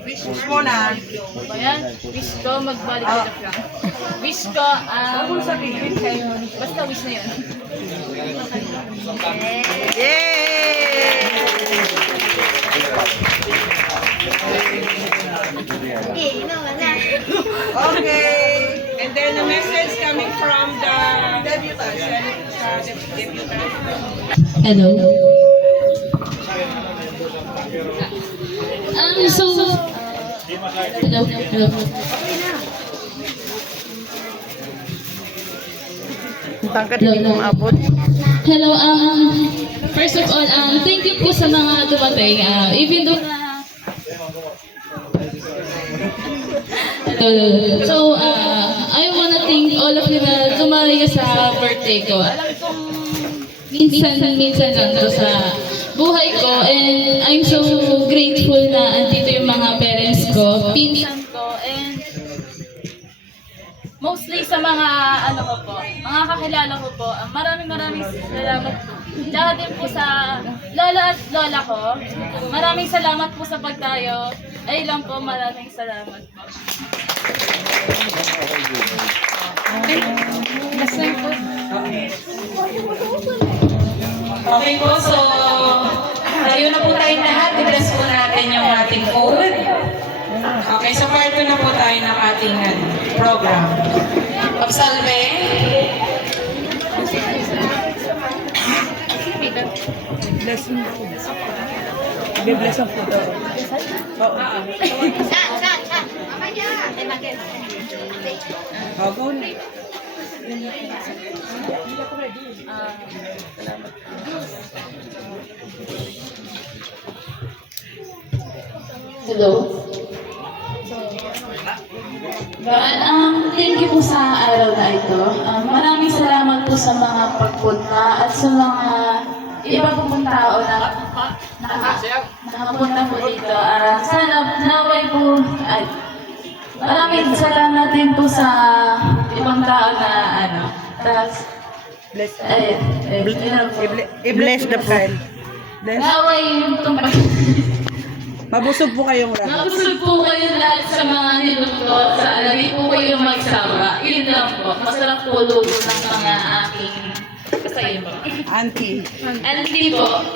Wish mo na. Ayan, wish ko magbalik ka lang. Wish ko, sabihin kayo. Basta wish na yun. Yay! Okay. And then the message coming from the debutant. Hello. Hello. Tangkat hindi mo abot. Hello, first of all, thank you po sa mga dumating. Even though so, I wanna thank all of you na tumali sa birthday ko. Alam kong minsan lang to sa buhay ko, and I'm so grateful na andito yung mga parents ko, pinsan ko, and mostly sa mga mga kakilala ko po, maraming salamat po. Tsaka din po sa lola at lola ko, maraming salamat po sa pagtayo. Ay lang po, maraming salamat po. Okay po, so tayo na po tayong lahat. I-dress po natin yung ating food. Okay, so part 2 na po tayo ng ating program. Pagsalve. Blessing po. Bless ang food. Ako. Hello. Thank you po sa araw na ito. Maraming salamat po sa mga pagpunta at sa mga iba pong tao na nakapunta po dito. Sana naway po at maraming salamat din po sa ibang tao na Bless. I-bless the food. Bless. naway yung tumpag. Mabusog po kayong lahat. Mabusog po kayo lahat sa mga nilungkot, sa alagi po kayo magsawa. Yun lang po. Masarap po luto ng mga aking... Basta yun po. Auntie. Auntie po.